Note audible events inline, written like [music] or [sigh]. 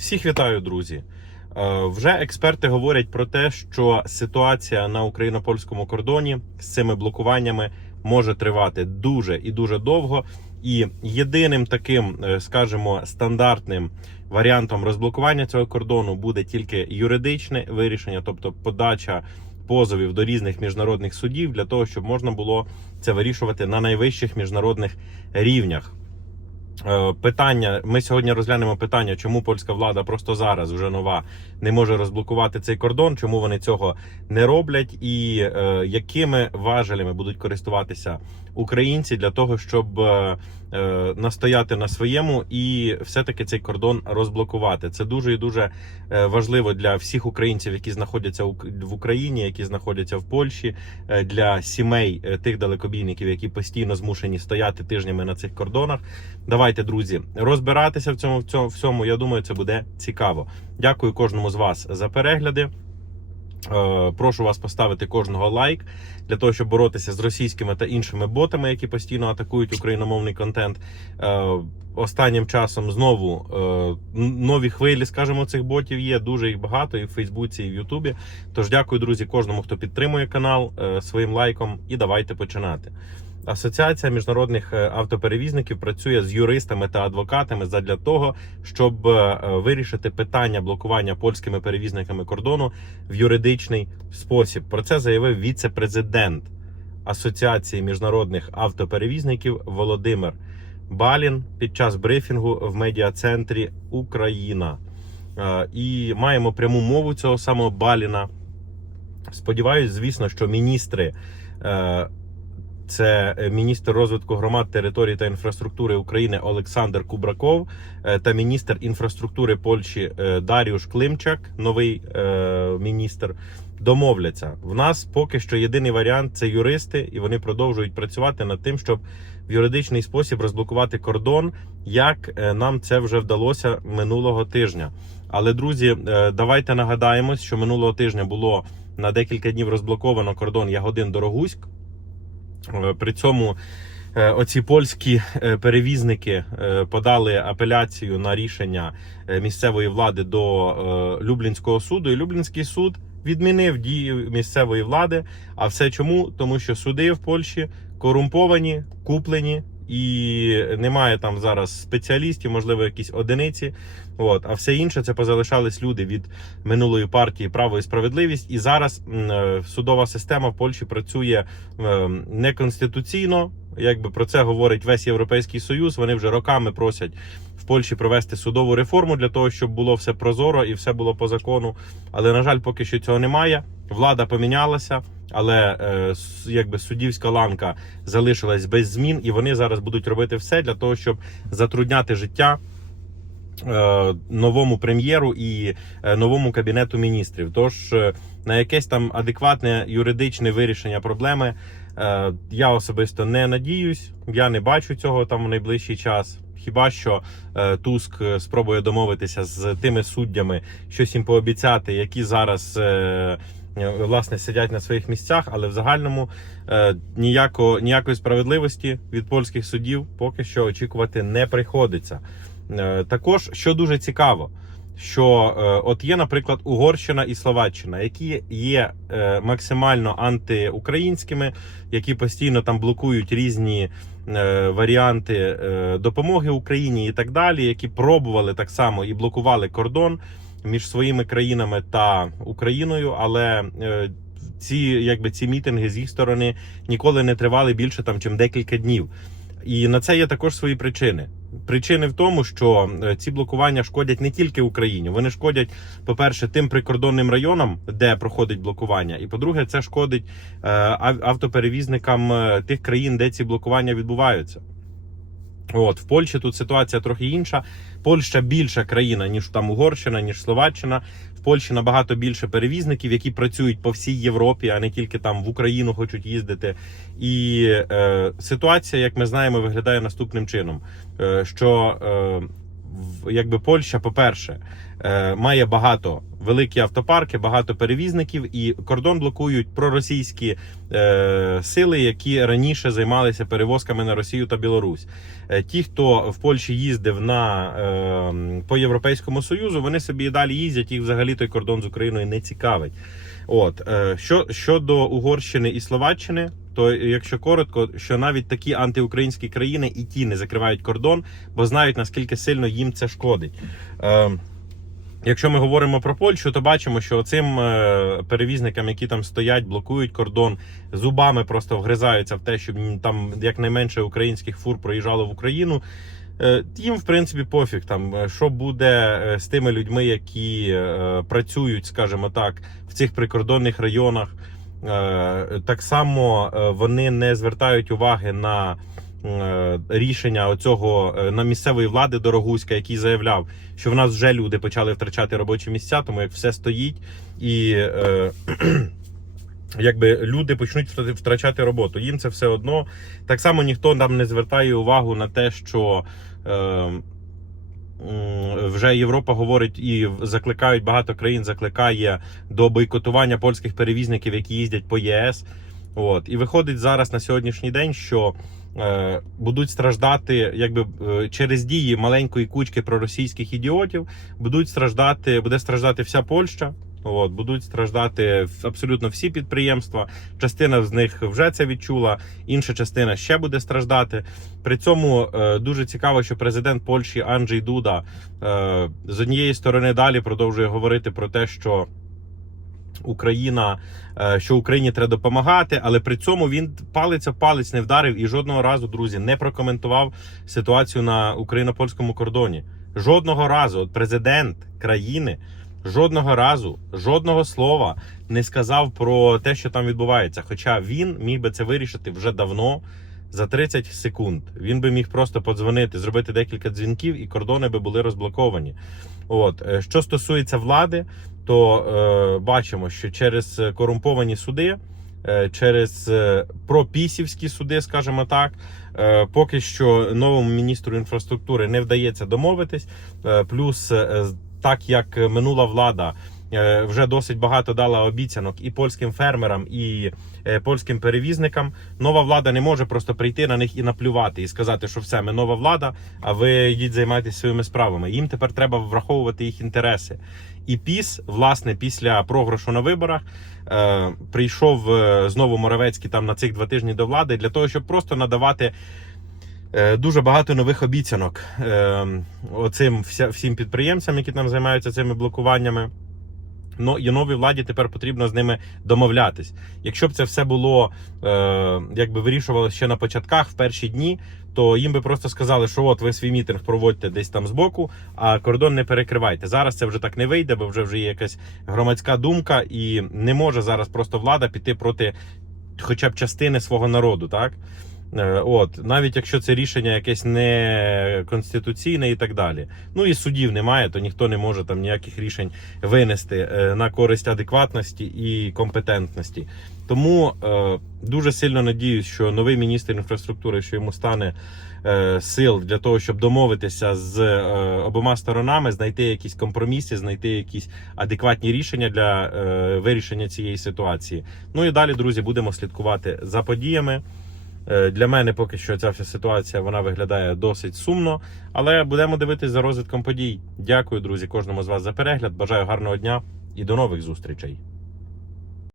Всіх вітаю, друзі. Е, Вже експерти говорять про те, що ситуація на україно-польському кордоні з цими блокуваннями може тривати дуже і дуже довго. І єдиним таким, е, скажімо, стандартним варіантом розблокування цього кордону буде тільки юридичне вирішення, тобто подача позовів до різних міжнародних судів для того, щоб можна було це вирішувати на найвищих міжнародних рівнях. Е, Питання ми сьогодні розглянемо питання, чому польська влада просто зараз вже нова не може розблокувати цей кордон, чому вони цього не роблять, і е, якими важелями будуть користуватися українці для того, щоб е, е, настояти на своєму і все-таки цей кордон розблокувати. Це дуже і дуже е, важливо для всіх українців, які знаходяться в Україні, які знаходяться в Польщі, для сімей тих далекобійників, які постійно змушені стояти тижнями на цих кордонах. Давайте, друзі, розбиратися в цьому в цьому всьому. Я думаю, це буде цікаво. Дякую кожному з вас за перегляди. Е, Прошу вас поставити кожного лайк для того, щоб боротися з російськими та іншими ботами, які постійно атакують україномовний контент. Е, Останнім часом знову е, нові хвилі, скажімо, цих ботів є. Дуже їх багато і в Фейсбуці, і в Ютубі. Тож дякую, друзі, кожному, хто підтримує канал своїм лайком. І давайте починати. Асоціація міжнародних е, автоперевізників працює з юристами та адвокатами задля того, щоб е, вирішити питання блокування польськими перевізниками кордону в юридичний спосіб. Про це заявив віце-президент Асоціації міжнародних автоперевізників Володимир Балін під час брифінгу в медіа-центрі Україна. Е, І маємо пряму мову цього самого Баліна. Сподіваюсь, звісно, що міністри. Це е, міністр розвитку громад, територій та інфраструктури України Олександр Кубраков е, та міністр інфраструктури Польщі е, Даріуш Климчак, новий міністр, домовляться. В нас поки що єдиний варіант це юристи, і вони продовжують працювати над тим, щоб в юридичний спосіб розблокувати кордон, як нам це вже вдалося минулого тижня. Але друзі, давайте нагадаємось, що минулого тижня було на декілька днів розблоковано кордон Ягодин Дорогуськ. Е, При цьому е, оці польські е, перевізники подали апеляцію на рішення місцевої влади до Люблінського суду, і Люблінський суд відмінив дії місцевої влади. А все чому? Тому що суди в Польщі корумповані, куплені. І немає там зараз спеціалістів, можливо, якісь одиниці. От, а все інше це позалишались люди від минулої партії право і справедливість. І зараз е, судова система в Польщі працює е, неконституційно. Якби про це говорить весь європейський союз. Вони вже роками просять в Польщі провести судову реформу для того, щоб було все прозоро і все було по закону. Але на жаль, поки що цього немає. Влада помінялася, але е, якби суддівська ланка залишилась без змін, і вони зараз будуть робити все для того, щоб затрудняти життя е, новому прем'єру і е, новому кабінету міністрів. Тож на якесь там адекватне юридичне вирішення проблеми я особисто не надіюсь. Я не бачу цього там в найближчий час. Хіба що Туск спробує домовитися з тими суддями, щось їм пообіцяти, які зараз власне сидять на своїх місцях, але в загальному е, ніяко, ніякої справедливості від польських суддів поки що очікувати не приходиться. Е, Також що дуже цікаво, що е, от є, наприклад, Угорщина і Словаччина, які є е, максимально антиукраїнськими, які постійно там блокують різні е, варіанти е, допомоги Україні і так далі, які пробували так само і блокували кордон між своїми країнами та Україною, але е, ці, якби ці мітинги з їх сторони ніколи не тривали більше там, чим декілька днів. І на це є також свої причини. Причини в тому, що е, ці блокування шкодять не тільки Україні, вони шкодять, по-перше, тим прикордонним районам, де проходить блокування. І по-друге, це шкодить е, автоперевізникам тих країн, де ці блокування відбуваються. От в Польщі тут ситуація трохи інша. Польща більша країна, ніж там Угорщина, ніж Словаччина. В Польщі набагато більше перевізників, які працюють по всій Європі, а не тільки там в Україну хочуть їздити. І е, ситуація, як ми знаємо, виглядає наступним чином: е, що е, якби Польща, по-перше, е, має багато великі автопарки, багато перевізників, і кордон блокують проросійські е, сили, які раніше займалися перевозками на Росію та Білорусь. Е, ті, хто в Польщі їздив на по Європейському Союзу, вони собі далі їздять. Їх взагалі той кордон з Україною не цікавить. От що щодо Угорщини і Словаччини, то якщо коротко, що навіть такі антиукраїнські країни і ті не закривають кордон, бо знають наскільки сильно їм це шкодить. Е, Якщо ми говоримо про Польщу, то бачимо, що цим е, перевізникам, які там стоять, блокують кордон, зубами просто вгризаються в те, щоб там якнайменше українських фур проїжджало в Україну. Е, Їм, в принципі, пофіг там, е, що буде з тими людьми, які працюють, скажімо так, в цих прикордонних районах. Е, Так само е, вони не звертають уваги на е, рішення оцього на місцевої влади Дорогуська, який заявляв, що в нас вже люди почали втрачати робочі місця, тому як все стоїть і. [clears throat] Якби люди почнуть втрачати роботу, їм це все одно. Так само ніхто нам не звертає увагу на те, що е, м, вже Європа говорить і закликають багато країн, закликає до бойкотування польських перевізників, які їздять по ЄС. От і виходить зараз на сьогоднішній день, що е, будуть страждати, якби е, через дії маленької кучки проросійських ідіотів, будуть страждати, буде страждати вся Польща. От будуть страждати абсолютно всі підприємства. Частина з них вже це відчула, інша частина ще буде страждати. При цьому е, дуже цікаво, що президент Польщі Анджей Дуда е, з однієї сторони далі продовжує говорити про те, що Україна, е, що Україні треба допомагати, але при цьому він палець в палець не вдарив і жодного разу, друзі, не прокоментував ситуацію на україно-польському кордоні. Жодного разу От президент країни жодного разу, жодного слова не сказав про те, що там відбувається. Хоча він міг би це вирішити вже давно. За 30 секунд він би міг просто подзвонити, зробити декілька дзвінків, і кордони би були розблоковані. От е, що стосується влади, то е, бачимо, що через корумповані суди, е, через е, пропісівські суди, скажімо так, е, поки що новому міністру інфраструктури не вдається домовитись. Е, плюс, е, так як минула влада. е, Вже досить багато дала обіцянок і польським фермерам, і е, польським перевізникам. Нова влада не може просто прийти на них і наплювати, і сказати, що все, ми нова влада, а ви йдіть займайтеся своїми справами. Їм тепер треба враховувати їх інтереси. І піс, власне, після програшу на виборах е, прийшов е, знову Моравецький там на цих два тижні до влади для того, щоб просто надавати. Е, Дуже багато нових обіцянок е, оцим всім підприємцям, які там займаються цими блокуваннями. Ну і новій владі тепер потрібно з ними домовлятись. Якщо б це все було е, якби вирішувалося ще на початках, в перші дні, то їм би просто сказали, що от ви свій мітинг проводьте десь там збоку, а кордон не перекривайте. Зараз це вже так не вийде, бо вже вже є якась громадська думка, і не може зараз просто влада піти проти хоча б частини свого народу, так. Е, От, навіть якщо це рішення якесь не конституційне і так далі. Ну і судів немає, то ніхто не може там ніяких рішень винести е, на користь адекватності і компетентності. Тому е, дуже сильно надіюсь, що новий міністр інфраструктури, що йому стане е, сил для того, щоб домовитися з е, обома сторонами, знайти якісь компроміси, знайти якісь адекватні рішення для е, вирішення цієї ситуації. Ну і далі, друзі, будемо слідкувати за подіями. Е, Для мене поки що ця вся ситуація вона виглядає досить сумно, але будемо дивитись за розвитком подій. Дякую, друзі, кожному з вас за перегляд. Бажаю гарного дня і до нових зустрічей.